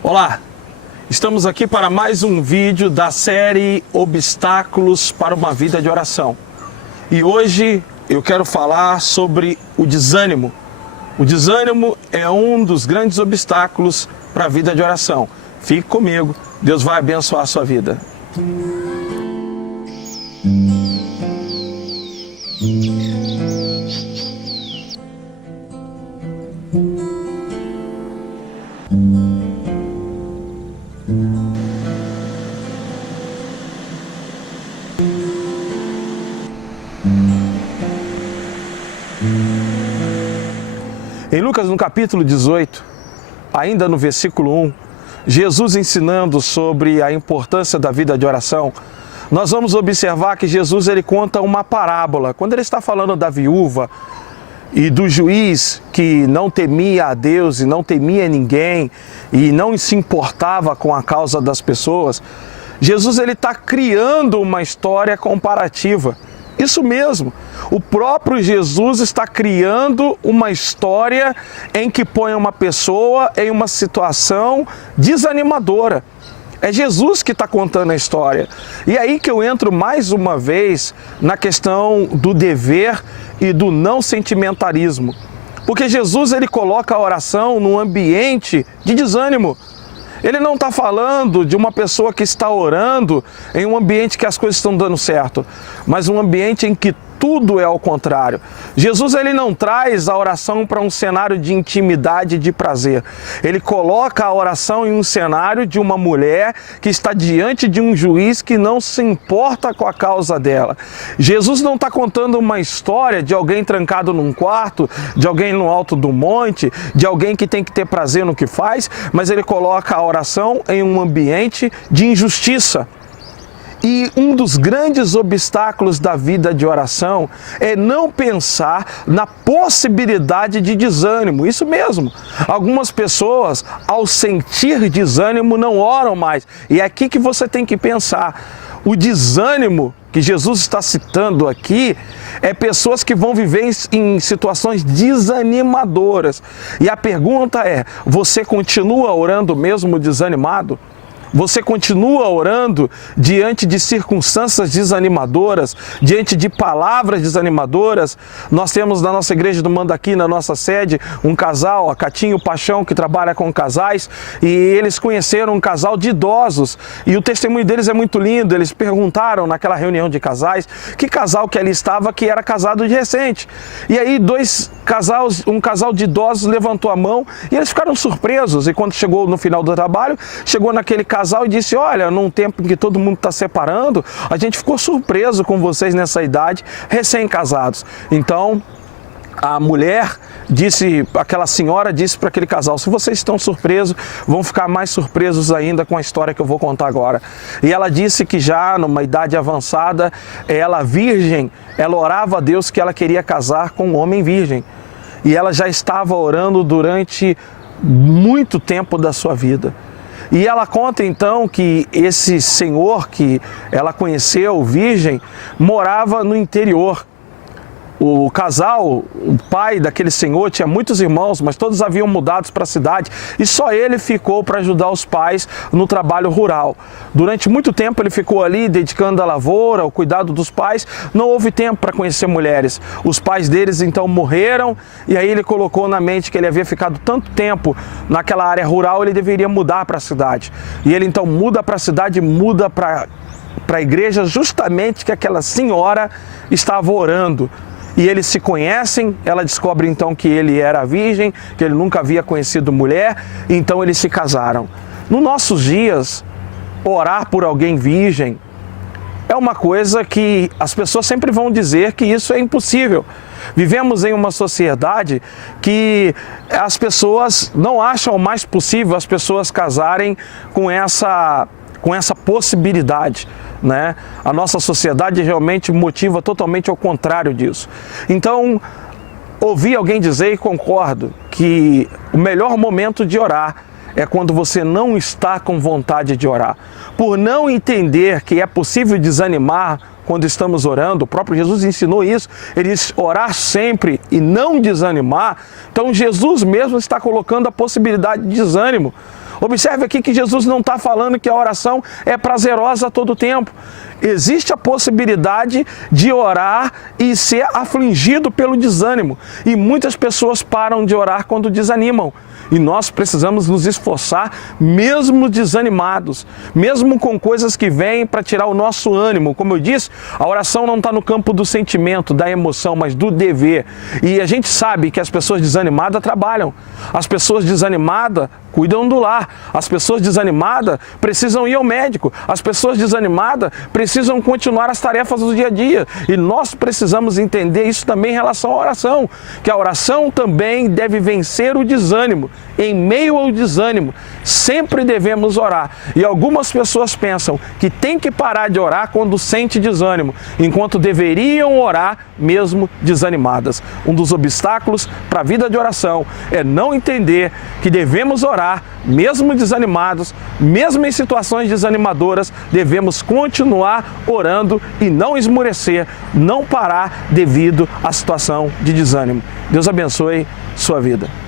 Olá, estamos aqui para mais um vídeo da série Obstáculos para uma Vida de Oração. E hoje eu quero falar sobre o desânimo. O desânimo é um dos grandes obstáculos para a vida de oração. Fique comigo, Deus vai abençoar a sua vida. Em Lucas, no capítulo 18, ainda no versículo 1, Jesus ensinando sobre a importância da vida de oração, nós vamos observar que Jesus ele conta uma parábola. Quando ele está falando da viúva e do juiz que não temia a Deus e não temia ninguém e não se importava com a causa das pessoas, Jesus ele está criando uma história comparativa. Isso mesmo, o próprio Jesus está criando uma história em que põe uma pessoa em uma situação desanimadora. É Jesus que está contando a história. E aí que eu entro mais uma vez na questão do dever e do não sentimentalismo. Porque Jesus ele coloca a oração num ambiente de desânimo. Ele não está falando de uma pessoa que está orando em um ambiente que as coisas estão dando certo, mas um ambiente em que tudo é ao contrário. Jesus ele não traz a oração para um cenário de intimidade e de prazer. Ele coloca a oração em um cenário de uma mulher que está diante de um juiz que não se importa com a causa dela. Jesus não está contando uma história de alguém trancado num quarto, de alguém no alto do monte, de alguém que tem que ter prazer no que faz, mas ele coloca a oração em um ambiente de injustiça. E um dos grandes obstáculos da vida de oração é não pensar na possibilidade de desânimo. Isso mesmo. Algumas pessoas, ao sentir desânimo, não oram mais. E é aqui que você tem que pensar. O desânimo que Jesus está citando aqui é pessoas que vão viver em situações desanimadoras. E a pergunta é, você continua orando mesmo desanimado? Você continua orando diante de circunstâncias desanimadoras, diante de palavras desanimadoras? Nós temos na nossa igreja do Mandaqui, na nossa sede, um casal, a Catinho Paixão, que trabalha com casais, e eles conheceram um casal de idosos, e o testemunho deles é muito lindo. Eles perguntaram naquela reunião de casais, que casal que ali estava que era casado de recente. E aí um casal de idosos levantou a mão, e eles ficaram surpresos, e quando chegou no final do trabalho, chegou naquele casal e disse, olha, num tempo em que todo mundo está separando, a gente ficou surpreso com vocês nessa idade, recém-casados. Então, a mulher disse, aquela senhora disse para aquele casal, se vocês estão surpresos, vão ficar mais surpresos ainda com a história que eu vou contar agora. E ela disse que já numa idade avançada, ela virgem, ela orava a Deus que ela queria casar com um homem virgem. E ela já estava orando durante muito tempo da sua vida. E ela conta então que esse senhor que ela conheceu, virgem, morava no interior. O casal, o pai daquele senhor, tinha muitos irmãos, mas todos haviam mudado para a cidade e só ele ficou para ajudar os pais no trabalho rural. Durante muito tempo ele ficou ali dedicando à lavoura, ao cuidado dos pais, não houve tempo para conhecer mulheres. Os pais deles então morreram e aí ele colocou na mente que ele havia ficado tanto tempo naquela área rural, ele deveria mudar para a cidade. E ele então muda para a cidade, muda para a igreja justamente que aquela senhora estava orando. E eles se conhecem, ela descobre então que ele era virgem, que ele nunca havia conhecido mulher, então eles se casaram. Nos nossos dias, orar por alguém virgem é uma coisa que as pessoas sempre vão dizer que isso é impossível. Vivemos em uma sociedade que as pessoas não acham mais possível as pessoas casarem com essa possibilidade. Né? A nossa sociedade realmente motiva totalmente ao contrário disso. Então, ouvi alguém dizer, e concordo, que o melhor momento de orar é quando você não está com vontade de orar. Por não entender que é possível desanimar quando estamos orando, o próprio Jesus ensinou isso, ele diz orar sempre e não desanimar. Então Jesus mesmo está colocando a possibilidade de desânimo. Observe aqui que Jesus não está falando que a oração é prazerosa a todo tempo. Existe a possibilidade de orar e ser afligido pelo desânimo. E muitas pessoas param de orar quando desanimam. E nós precisamos nos esforçar, mesmo desanimados, mesmo com coisas que vêm para tirar o nosso ânimo. Como eu disse, a oração não está no campo do sentimento, da emoção, mas do dever. E a gente sabe que as pessoas desanimadas trabalham. As pessoas desanimadas cuidam do lar. As pessoas desanimadas precisam ir ao médico. As pessoas desanimadas precisam continuar as tarefas do dia a dia. E nós precisamos entender isso também em relação à oração, que a oração também deve vencer o desânimo. Em meio ao desânimo, sempre devemos orar. E algumas pessoas pensam que tem que parar de orar quando sente desânimo, enquanto deveriam orar mesmo desanimadas. Um dos obstáculos para a vida de oração é não entender que devemos orar mesmo desanimados, mesmo em situações desanimadoras, devemos continuar orando e não esmorecer, não parar devido à situação de desânimo. Deus abençoe sua vida.